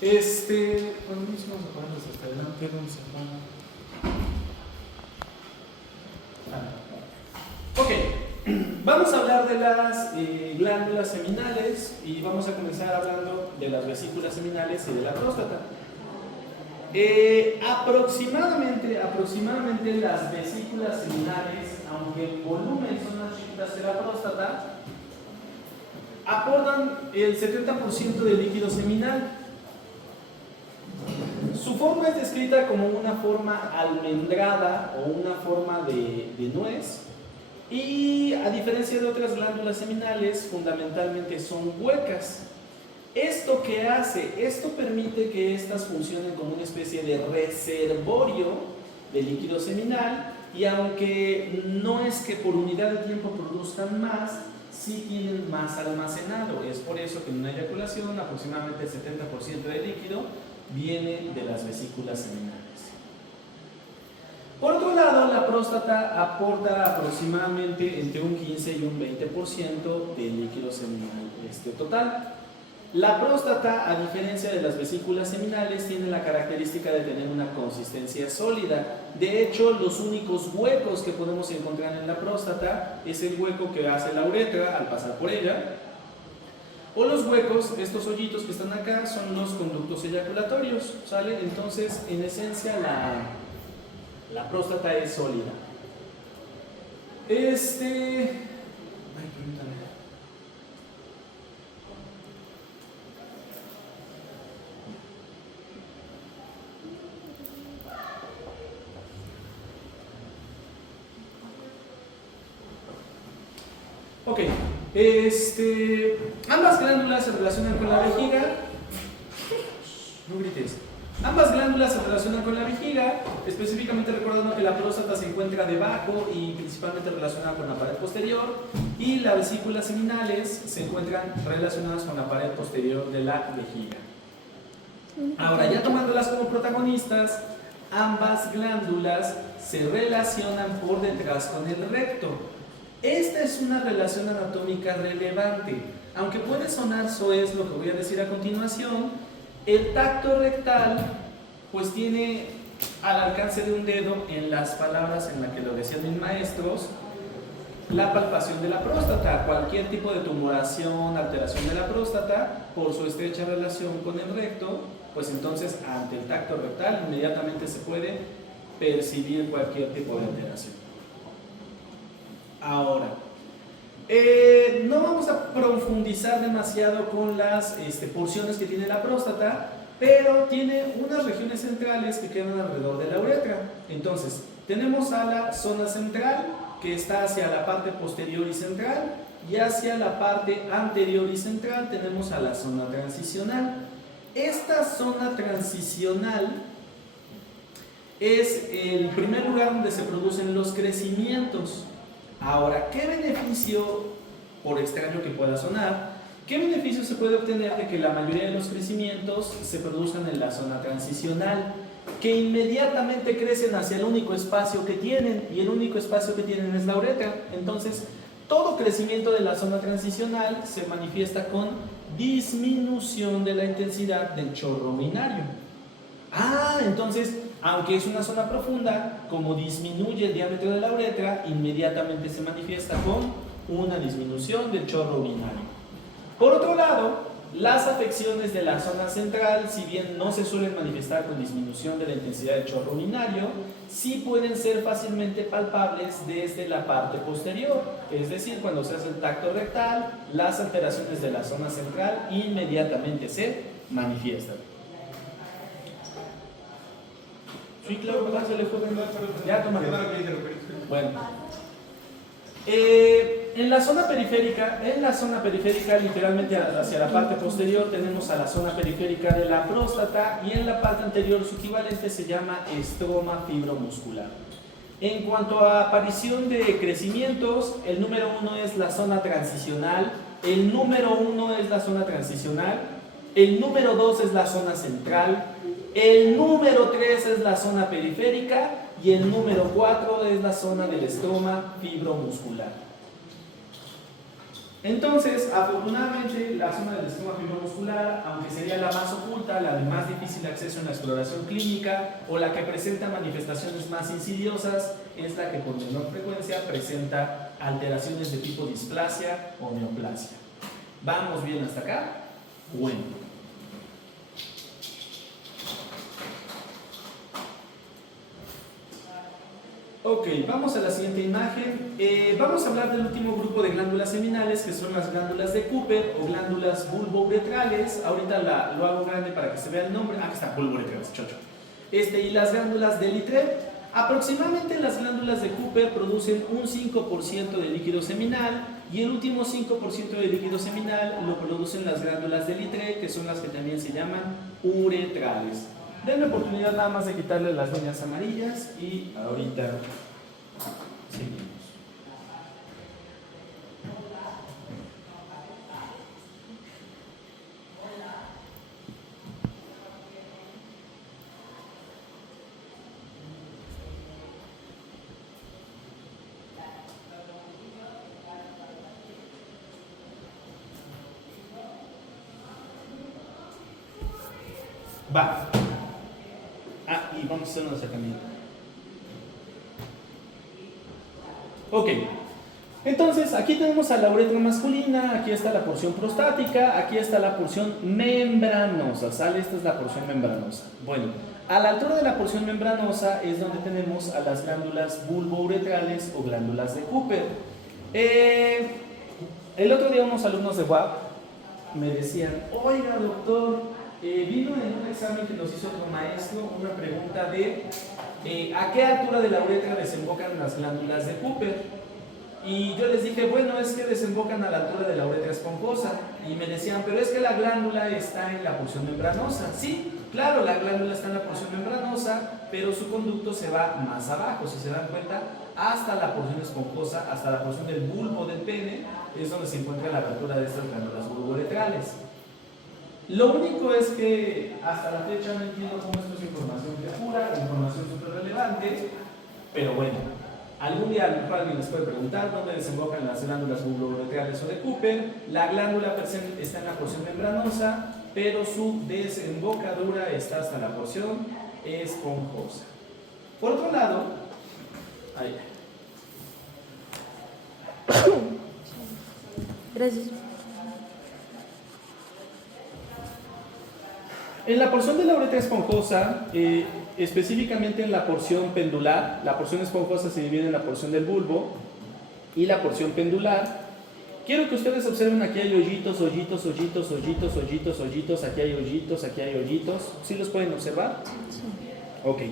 Bueno, vamos a ponerlos hasta adelante, vamos a... Ok, vamos a hablar de las glándulas seminales y vamos a comenzar hablando de las vesículas seminales y de la próstata. Aproximadamente las vesículas seminales, aunque en volumen son más chiquitas que la próstata, aportan el 70% del líquido seminal. Su forma es descrita como una forma almendrada o una forma de nuez, y a diferencia de otras glándulas seminales, fundamentalmente son huecas. ¿Esto qué hace? Esto permite que estas funcionen como una especie de reservorio de líquido seminal, y aunque no es que por unidad de tiempo produzcan más, sí tienen más almacenado. Es por eso que en una eyaculación aproximadamente el 70% del líquido viene de las vesículas seminales. Por otro lado, la próstata aporta aproximadamente entre un 15 y un 20% del líquido seminal total. La próstata, a diferencia de las vesículas seminales, tiene la característica de tener una consistencia sólida. De hecho, los únicos huecos que podemos encontrar en la próstata es el hueco que hace la uretra al pasar por ella, o los huecos, estos hoyitos que están acá, son los conductos eyaculatorios, ¿sale? Entonces, en esencia, la próstata es sólida. Ay, permítame. Ok, ambas glándulas se relacionan con la vejiga. No grites. Ambas glándulas se relacionan con la vejiga, específicamente recordando que la próstata se encuentra debajo y principalmente relacionada con la pared posterior, y las vesículas seminales se encuentran relacionadas con la pared posterior de la vejiga. Ahora, ya tomándolas como protagonistas, ambas glándulas se relacionan por detrás con el recto. Esta es una relación anatómica relevante. Aunque puede sonar soez lo que voy a decir a continuación, el tacto rectal pues tiene al alcance de un dedo, en las palabras en las que lo decían mis maestros, la palpación de la próstata. Cualquier tipo de tumoración, alteración de la próstata, por su estrecha relación con el recto, pues entonces ante el tacto rectal inmediatamente se puede percibir cualquier tipo de alteración. Ahora, no vamos a profundizar demasiado con las porciones que tiene la próstata, pero tiene unas regiones centrales que quedan alrededor de la uretra. Entonces, tenemos a la zona central, que está hacia la parte posterior y central, y hacia la parte anterior y central tenemos a la zona transicional. Esta zona transicional es el primer lugar donde se producen los crecimientos. Ahora, ¿qué beneficio, por extraño que pueda sonar, qué beneficio se puede obtener de que la mayoría de los crecimientos se produzcan en la zona transicional? Que inmediatamente crecen hacia el único espacio que tienen, y el único espacio que tienen es la uretra. Entonces, todo crecimiento de la zona transicional se manifiesta con disminución de la intensidad del chorro urinario. Entonces, aunque es una zona profunda, como disminuye el diámetro de la uretra, inmediatamente se manifiesta con una disminución del chorro urinario. Por otro lado, las afecciones de la zona central, si bien no se suelen manifestar con disminución de la intensidad del chorro urinario, sí pueden ser fácilmente palpables desde la parte posterior. Es decir, cuando se hace el tacto rectal, las alteraciones de la zona central inmediatamente se manifiestan. Sí, claro, pásale, joven. Ya, tómale. Bueno. En la zona periférica, literalmente hacia la parte posterior, tenemos a la zona periférica de la próstata, y en la parte anterior su equivalente se llama estroma fibromuscular. En cuanto a aparición de crecimientos, el número 1 es la zona transicional, el número 2 es la zona central, el número 3 es la zona periférica, y el número 4 es la zona del estroma fibromuscular. Entonces, afortunadamente, la zona del esquema fibromuscular, aunque sería la más oculta, la de más difícil acceso en la exploración clínica o la que presenta manifestaciones más insidiosas, es la que con menor frecuencia presenta alteraciones de tipo displasia o neoplasia. ¿Vamos bien hasta acá? Bueno. Ok, vamos a la siguiente imagen. Vamos a hablar del último grupo de glándulas seminales, que son las glándulas de Cooper o glándulas bulbouretrales. Ahorita lo hago grande para que se vea el nombre. Ah, aquí está, bulbouretrales, chocho. Y las glándulas de Littré. Aproximadamente las glándulas de Cooper producen un 5% de líquido seminal y el último 5% de líquido seminal lo producen las glándulas de Littré, que son las que también se llaman uretrales. Den la oportunidad nada más de quitarle las líneas amarillas y ahorita seguimos. Va. Y vamos a hacer un acercamiento. Ok. Entonces, aquí tenemos a la uretra masculina, aquí está la porción prostática, aquí está la porción membranosa, ¿sale? Esta es la porción membranosa. Bueno, a la altura de la porción membranosa es donde tenemos a las glándulas bulbouretrales o glándulas de Cooper. El otro día unos alumnos de UAP me decían, oiga doctor, vino en un examen que nos hizo otro maestro una pregunta de ¿a qué altura de la uretra desembocan las glándulas de Cooper? Y yo les dije, bueno, es que desembocan a la altura de la uretra esponjosa. Y me decían, pero es que la glándula está en la porción membranosa. Sí, claro, la glándula está en la porción membranosa, pero su conducto se va más abajo, si se dan cuenta, hasta la porción esponjosa, hasta la porción del bulbo del pene, es donde se encuentra la apertura de estas glándulas bulbouretrales. Lo único es que hasta la fecha no entiendo cómo esto es información pura, información súper relevante, pero bueno, algún día a lo mejor alguien les puede preguntar dónde desembocan las glándulas bulbouretrales o de Cooper. La glándula está en la porción membranosa, pero su desembocadura está hasta la porción esponjosa. Por otro lado, ahí. Gracias. En la porción de la uretra esponjosa, específicamente en la porción pendular, la porción esponjosa se divide en la porción del bulbo y la porción pendular. Quiero que ustedes observen, aquí hay hoyitos, hoyitos, hoyitos, hoyitos, hoyitos, hoyitos, aquí hay hoyitos, aquí hay hoyitos. ¿Sí los pueden observar? Sí. Ok.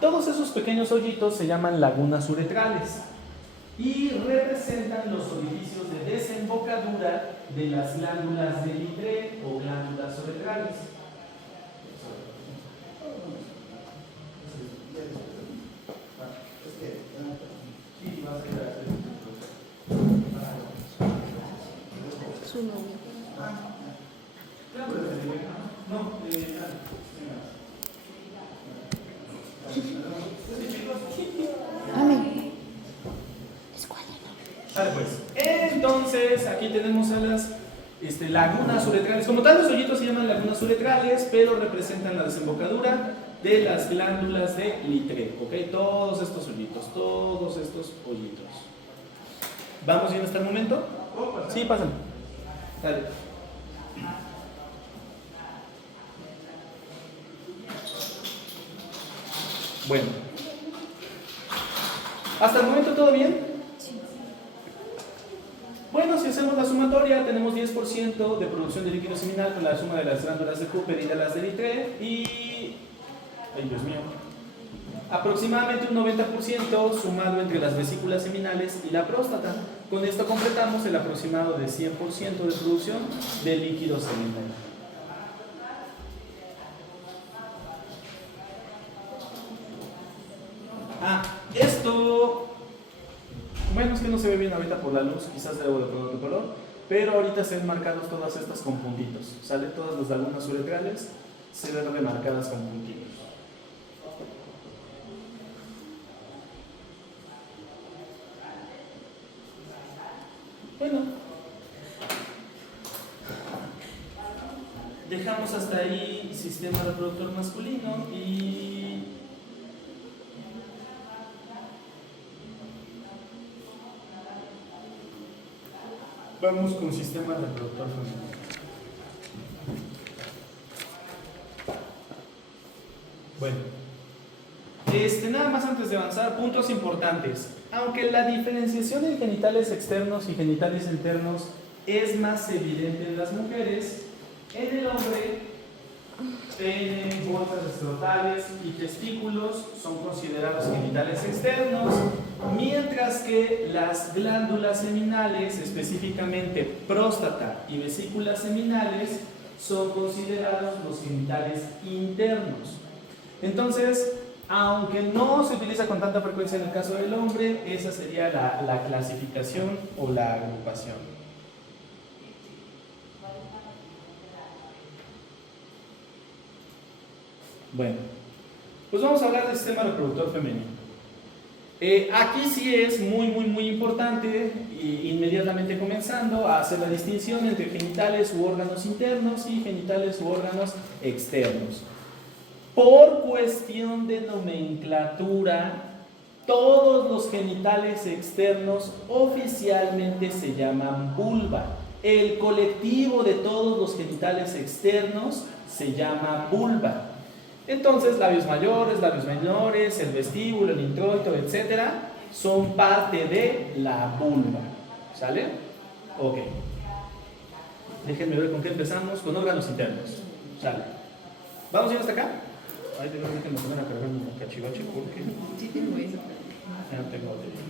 Todos esos pequeños hoyitos se llaman lagunas uretrales y representan los orificios de desembocadura de las glándulas de Littré o glándulas uretrales. Su novio. Amén. Vale, pues. Entonces, aquí tenemos a las lagunas uretrales. Como tal, los hoyitos se llaman lagunas uretrales, pero representan la desembocadura de las glándulas de Littré. ¿Ok? Todos estos hoyitos, todos estos hoyitos. ¿Vamos bien hasta el momento? Sí, pásale. Dale. Bueno. ¿Hasta el momento todo bien? Sí. Bueno, si hacemos la sumatoria, tenemos 10% de producción de líquido seminal con la suma de las glándulas de Cooper y de las de Littré y... ¡ay, Dios mío! Aproximadamente un 90% sumado entre las vesículas seminales y la próstata. Con esto completamos el aproximado de 100% de producción de líquido seminal. Esto... bueno, es que no se ve bien ahorita por la luz, quizás debo de poner otro color, pero ahorita se ven marcados todas estas con puntitos. ¿Sale? Todas las lagunas uretrales se ven remarcadas con puntitos. Bueno, Dejamos hasta ahí sistema reproductor masculino y vamos con sistema reproductor femenino. Bueno, nada más antes de avanzar, puntos importantes. Aunque la diferenciación en genitales externos y genitales internos es más evidente en las mujeres, en el hombre, pene, bolsas estrotales y testículos son considerados genitales externos, mientras que las glándulas seminales, específicamente próstata y vesículas seminales, son considerados los genitales internos. Entonces, aunque no se utiliza con tanta frecuencia en el caso del hombre, esa sería la clasificación o la agrupación. Bueno, pues vamos a hablar del sistema reproductor femenino. Aquí sí es muy importante, inmediatamente comenzando, a hacer la distinción entre genitales u órganos internos y genitales u órganos externos. Por cuestión de nomenclatura, todos los genitales externos oficialmente se llaman vulva. El colectivo de todos los genitales externos se llama vulva. Entonces, labios mayores, labios menores, el vestíbulo, el introito, etcétera, son parte de la vulva. ¿Sale? Ok. Déjenme ver con qué empezamos. Con órganos internos. ¿Sale? ¿Vamos a ir hasta acá? Ahí tengo que me pongan a cargar un cachivache porque... Sí, tengo eso. Ya no tengo batería.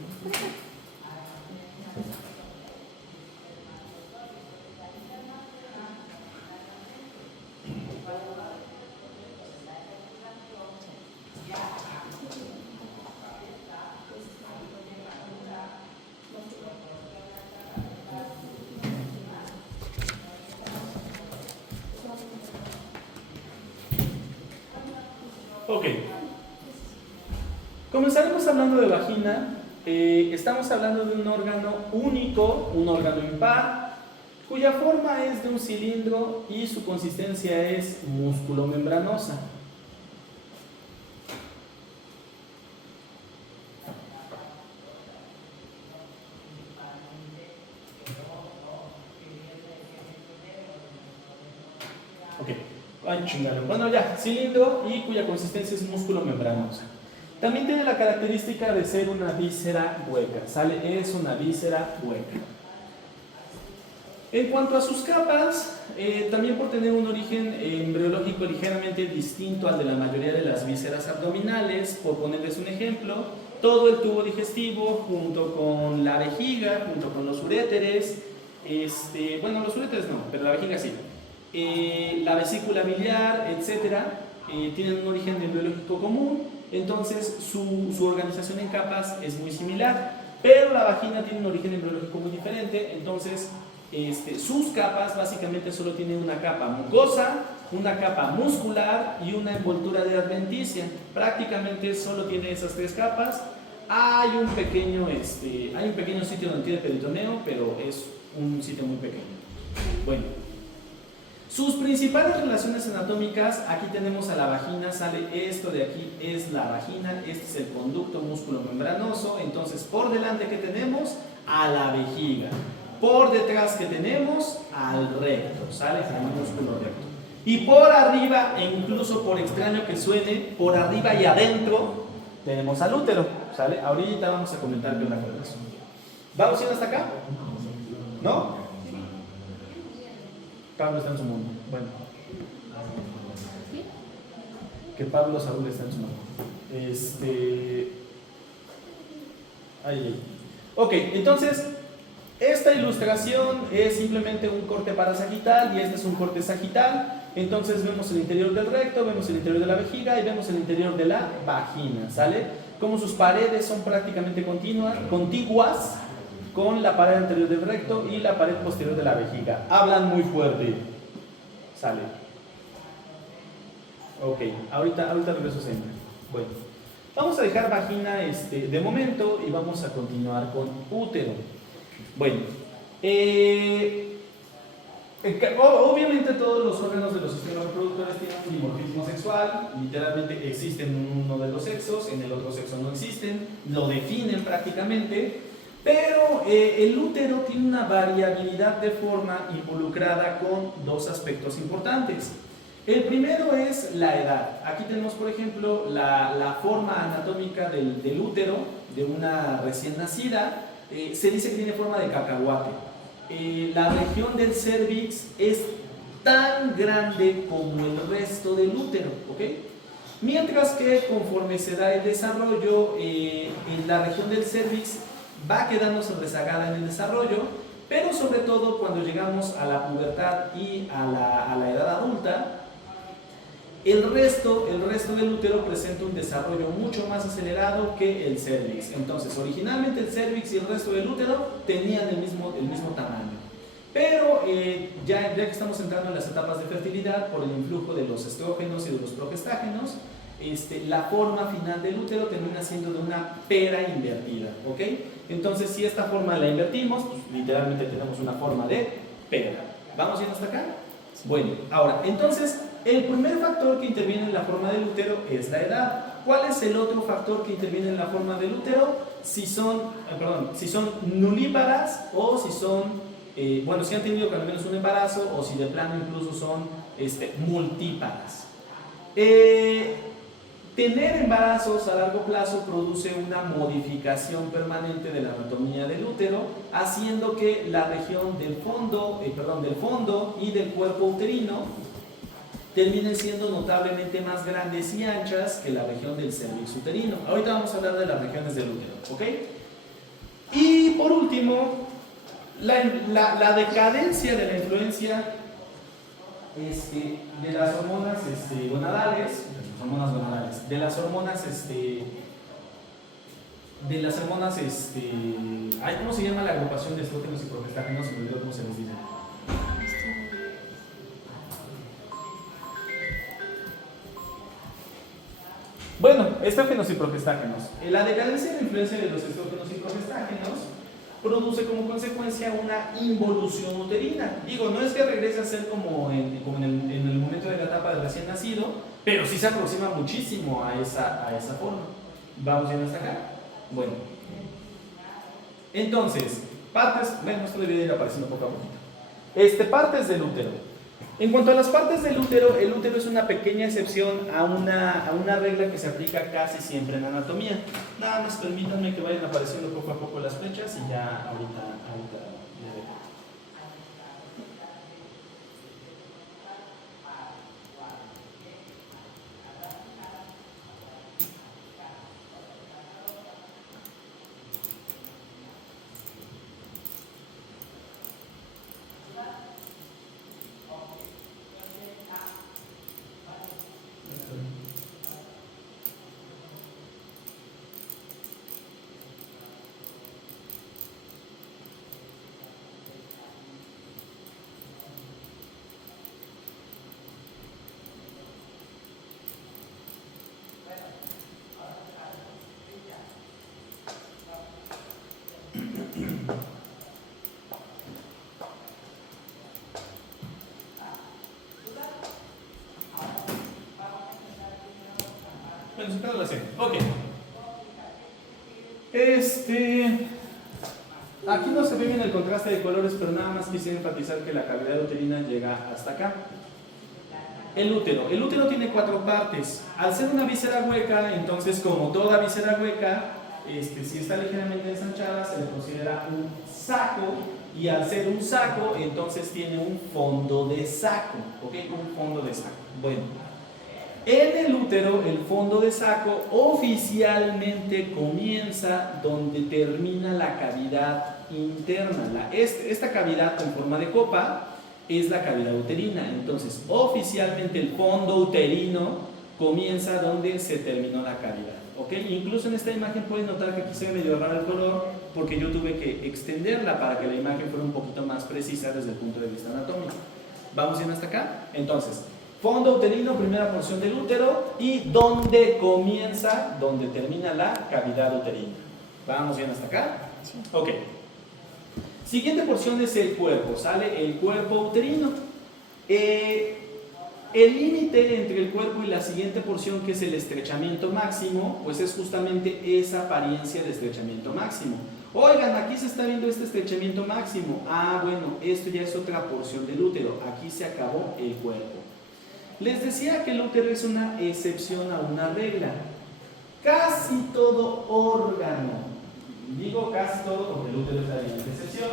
Ok, comenzaremos hablando de vagina. Estamos hablando de un órgano único, un órgano impar, cuya forma es de un cilindro y su consistencia es músculo-membranosa. Ay, chingado. Bueno, ya, cilindro y cuya consistencia es músculo membranosa. También tiene la característica de ser una víscera hueca, ¿sale? Es una víscera hueca. En cuanto a sus capas, también por tener un origen embriológico ligeramente distinto al de la mayoría de las vísceras abdominales, por ponerles un ejemplo, todo el tubo digestivo junto con la vejiga, junto con los uréteres, bueno, los uréteres no, pero la vejiga sí. La vesícula biliar, etcétera, tienen un origen embriológico común, entonces su organización en capas es muy similar, pero la vagina tiene un origen embriológico muy diferente, entonces sus capas básicamente solo tienen una capa mucosa, una capa muscular y una envoltura de adventicia. Prácticamente solo tiene esas tres capas. Hay un pequeño sitio donde tiene peritoneo, pero es un sitio muy pequeño. Bueno, sus principales relaciones anatómicas, aquí tenemos a la vagina, sale esto de aquí, es la vagina, este es el conducto músculo-membranoso, entonces por delante que tenemos a la vejiga, por detrás que tenemos al recto, sale al músculo recto. Y por arriba, e incluso por extraño que suene, por arriba y adentro tenemos al útero, ¿sale? Ahorita vamos a comentar qué onda con eso. ¿Vamos a ir hasta acá? ¿No? Pablo está en su mundo. Bueno. Que Pablo Saúl está en su mundo. Ahí. Ok, entonces, esta ilustración es simplemente un corte parasagital y este es un corte sagital. Entonces vemos el interior del recto, vemos el interior de la vejiga y vemos el interior de la vagina, ¿sale? Como sus paredes son prácticamente contiguas con la pared anterior del recto y la pared posterior de la vejiga. Hablan muy fuerte. Sale. Ok, ahorita regreso siempre. Bueno, vamos a dejar vagina de momento y vamos a continuar con útero. Bueno, Obviamente todos los órganos de los sistemas reproductores tienen un dimorfismo sexual, literalmente existen en uno de los sexos, en el otro sexo no existen, lo definen prácticamente, pero el útero tiene una variabilidad de forma involucrada con dos aspectos importantes. El primero es la edad. Aquí tenemos, por ejemplo, la forma anatómica del útero de una recién nacida. Se dice que tiene forma de cacahuate. La región del cérvix es tan grande como el resto del útero, ¿ok? Mientras que conforme se da el desarrollo, en la región del cérvix va quedándose rezagada en el desarrollo, pero sobre todo cuando llegamos a la pubertad y a la edad adulta, el resto del útero presenta un desarrollo mucho más acelerado que el cérvix. Entonces, originalmente el cérvix y el resto del útero tenían el mismo tamaño. Pero ya que estamos entrando en las etapas de fertilidad, por el influjo de los estrógenos y de los progestágenos, la forma final del útero termina siendo de una pera invertida, ¿ok? Entonces, si esta forma la invertimos, pues literalmente tenemos una forma de pera. ¿Vamos bien hasta acá? Bueno, ahora, entonces, el primer factor que interviene en la forma del útero es la edad. ¿Cuál es el otro factor que interviene en la forma del útero? Si son nulíparas o si son, si han tenido al menos un embarazo o si de plano incluso son multíparas. Tener embarazos a largo plazo produce una modificación permanente de la anatomía del útero, haciendo que la región del fondo y del cuerpo uterino terminen siendo notablemente más grandes y anchas que la región del cérvix uterino. Ahorita vamos a hablar de las regiones del útero, ¿ok? Y por último, la decadencia de la influencia de las hormonas gonadales, ¿cómo se llama la agrupación de estrógenos y progestágenos? Se me olvidó cómo se les dice. Bueno, estrógenos y progestágenos. La decadencia de la influencia de los estrógenos y progestágenos produce como consecuencia una involución uterina. Digo, no es que regrese a ser como en el momento de la etapa del recién nacido, pero sí se aproxima muchísimo a esa forma. ¿Vamos bien hasta acá? Bueno. Entonces, esto debería ir apareciendo poco a poquito. Partes del útero. En cuanto a las partes del útero, el útero es una pequeña excepción a una regla que se aplica casi siempre en anatomía. Nada más permítanme que vayan apareciendo poco a poco las flechas y ya ahorita ya veré. Bueno, se ok. Aquí no se ve bien el contraste de colores, pero nada más quisiera enfatizar que la cavidad uterina llega hasta acá. El útero tiene 4 partes. Al ser una víscera hueca, entonces como toda víscera hueca, si está ligeramente ensanchada, se le considera un saco, y al ser un saco, entonces tiene un fondo de saco, ¿ok? Un fondo de saco. Bueno, en el útero, el fondo de saco oficialmente comienza donde termina la cavidad interna. Esta cavidad con forma de copa es la cavidad uterina. Entonces, oficialmente el fondo uterino comienza donde se terminó la cavidad, ¿ok? Incluso en esta imagen pueden notar que aquí se ve medio raro el color porque yo tuve que extenderla para que la imagen fuera un poquito más precisa desde el punto de vista anatómico. ¿Vamos bien hasta acá? Entonces, fondo uterino, primera porción del útero, y donde comienza, donde termina la cavidad uterina. ¿Vamos bien hasta acá? Sí. Ok. Siguiente porción es el cuerpo, ¿sale? El cuerpo uterino. El límite entre el cuerpo y la siguiente porción, que es el estrechamiento máximo, pues es justamente esa apariencia de estrechamiento máximo. Oigan, aquí se está viendo este estrechamiento máximo. Ah, bueno, esto ya es otra porción del útero. Aquí se acabó el cuerpo. Les decía que el útero es una excepción a una regla. Casi todo órgano, digo casi todo porque el útero es la excepción,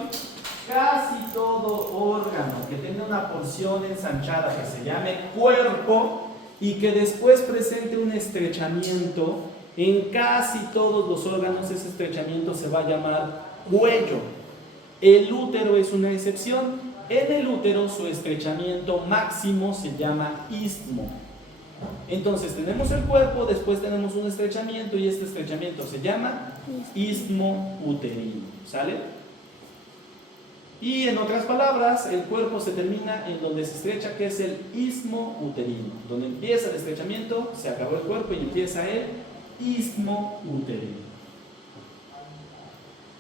casi todo órgano que tenga una porción ensanchada que se llame cuerpo y que después presente un estrechamiento, en casi todos los órganos ese estrechamiento se va a llamar cuello. El útero es una excepción. En el útero su estrechamiento máximo se llama istmo. Entonces tenemos el cuerpo, después tenemos un estrechamiento y este estrechamiento se llama istmo uterino, ¿sale? Y en otras palabras, el cuerpo se termina en donde se estrecha, que es el istmo uterino. Donde empieza el estrechamiento, se acabó el cuerpo y empieza el istmo uterino.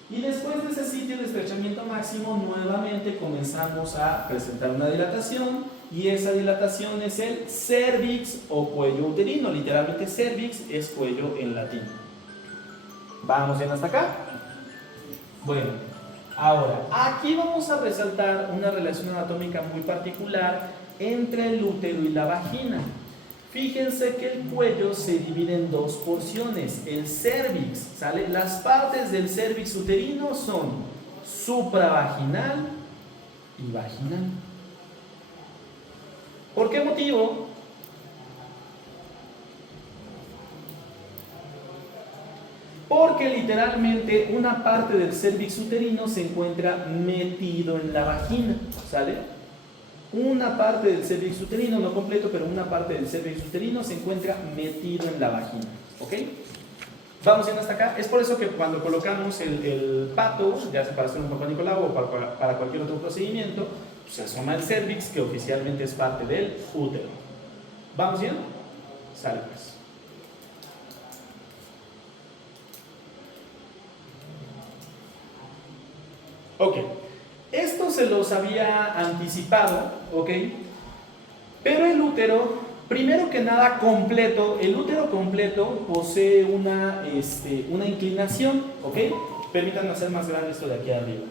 Y después de ese sitio de estrechamiento máximo, nuevamente comenzamos a presentar una dilatación, y esa dilatación es el cervix o cuello uterino. Literalmente cervix es cuello en latín. ¿Vamos bien hasta acá? Bueno, ahora, aquí vamos a resaltar una relación anatómica muy particular entre el útero y la vagina. Fíjense que el cuello se divide en dos porciones, el cervix, ¿sale? Las partes del cervix uterino son supravaginal y vaginal. ¿Por qué motivo? Porque literalmente una parte del cervix uterino se encuentra metido en la vagina, ¿sale? Una parte del cervix uterino, no completo, pero una parte del cervix uterino se encuentra metido en la vagina, ¿ok? Vamos yendo hasta acá. Es por eso que cuando colocamos el pato, ya sea para hacer un Papá Nicolau o para cualquier otro procedimiento, se asoma el cervix, que oficialmente es parte del útero. ¿Vamos bien? Sale pues. Ok. Esto se los había anticipado, ¿ok? Pero el útero, primero que nada completo, el útero completo posee una inclinación, ¿ok? Permítanme hacer más grande esto de aquí arriba.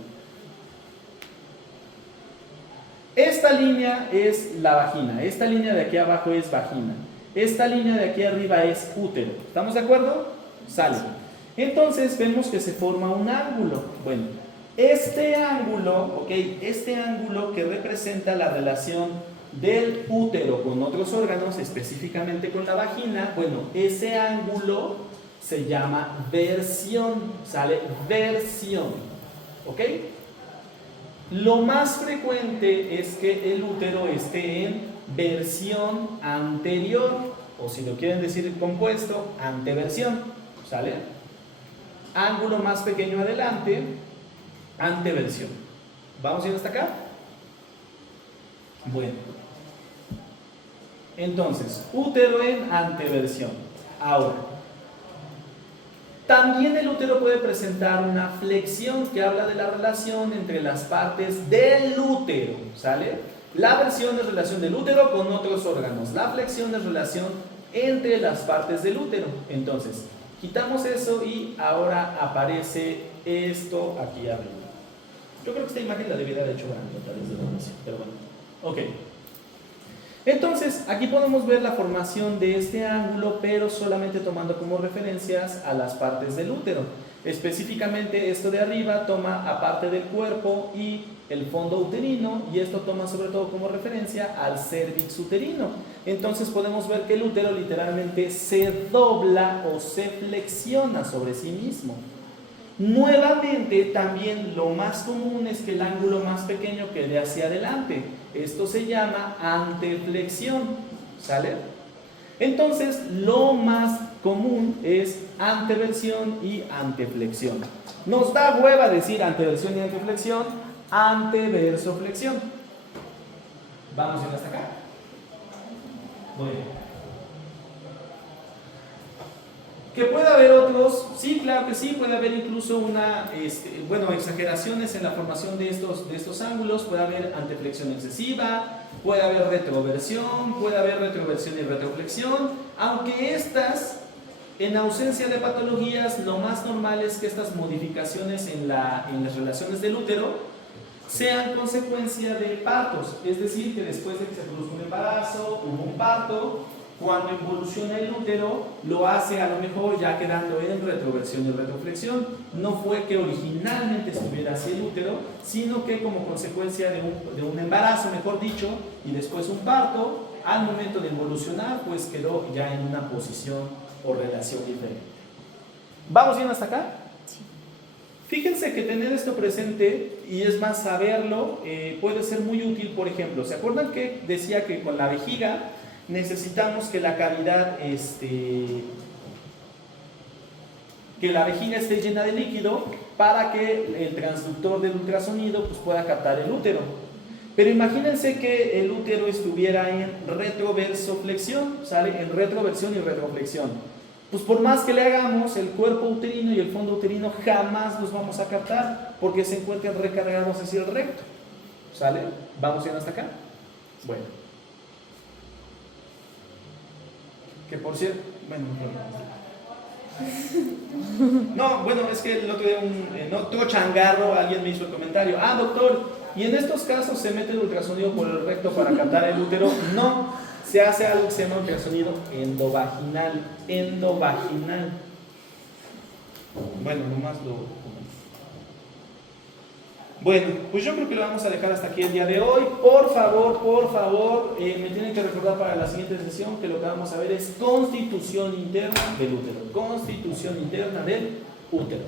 Esta línea es la vagina, esta línea de aquí abajo es vagina, esta línea de aquí arriba es útero. ¿Estamos de acuerdo? Sale. Entonces vemos que se forma un ángulo. Bueno, este ángulo, ¿ok? Este ángulo que representa la relación del útero con otros órganos, específicamente con la vagina, bueno, ese ángulo se llama versión, ¿sale? Versión, ¿ok? Lo más frecuente es que el útero esté en versión anterior, o si lo quieren decir compuesto, anteversión, ¿sale? Ángulo más pequeño adelante, anteversión. ¿Vamos a ir hasta acá? Bueno. Entonces, útero en anteversión. Ahora, también el útero puede presentar una flexión que habla de la relación entre las partes del útero, ¿sale? La versión es relación del útero con otros órganos. La flexión es relación entre las partes del útero. Entonces, quitamos eso y ahora aparece esto aquí arriba. Yo creo que esta imagen la debiera de hecho grande, tal vez de la inicio, pero bueno. Ok. Entonces, aquí podemos ver la formación de este ángulo, pero solamente tomando como referencias a las partes del útero. Específicamente, esto de arriba toma aparte del cuerpo y el fondo uterino, y esto toma sobre todo como referencia al cérvix uterino. Entonces podemos ver que el útero literalmente se dobla o se flexiona sobre sí mismo. Nuevamente, también lo más común es que el ángulo más pequeño quede hacia adelante. Esto se llama anteflexión, ¿sale? Entonces, lo más común es anteversión y anteflexión. Nos da hueva decir anteversión y anteflexión, anteversoflexión. ¿Vamos bien hasta acá? Muy bien. Que puede haber otros, sí, claro que sí, puede haber incluso exageraciones en la formación de estos ángulos, puede haber anteflexión excesiva, puede haber retroversión y retroflexión, aunque estas, en ausencia de patologías, lo más normal es que estas modificaciones en las relaciones del útero sean consecuencia de partos, es decir, que después de que se produzca un embarazo, hubo un parto. Cuando involuciona el útero, lo hace a lo mejor ya quedando en retroversión y retroflexión. No fue que originalmente estuviera así el útero, sino que como consecuencia de un embarazo, mejor dicho, y después un parto, al momento de involucionar, pues quedó ya en una posición o relación diferente. ¿Vamos bien hasta acá? Sí. Fíjense que tener esto presente, y es más saberlo, puede ser muy útil. Por ejemplo, ¿se acuerdan que decía que con la vejiga necesitamos que la cavidad, que la vejiga esté llena de líquido para que el transductor del ultrasonido pues, pueda captar el útero? Pero imagínense que el útero estuviera en retroversoflexión, ¿sale? En retroversión y retroflexión. Pues por más que le hagamos, el cuerpo uterino y el fondo uterino jamás los vamos a captar porque se encuentran recargados hacia el recto, ¿sale? ¿Vamos bien hasta acá? Bueno. Que por cierto, es que el otro día otro changarro, alguien me hizo el comentario: ah, doctor, ¿y en estos casos se mete el ultrasonido por el recto para captar el útero? No, se hace algo que se llama ultrasonido endovaginal. Bueno, nomás lo... Bueno, pues yo creo que lo vamos a dejar hasta aquí el día de hoy. Por favor, me tienen que recordar para la siguiente sesión que lo que vamos a ver es constitución interna del útero. Constitución interna del útero.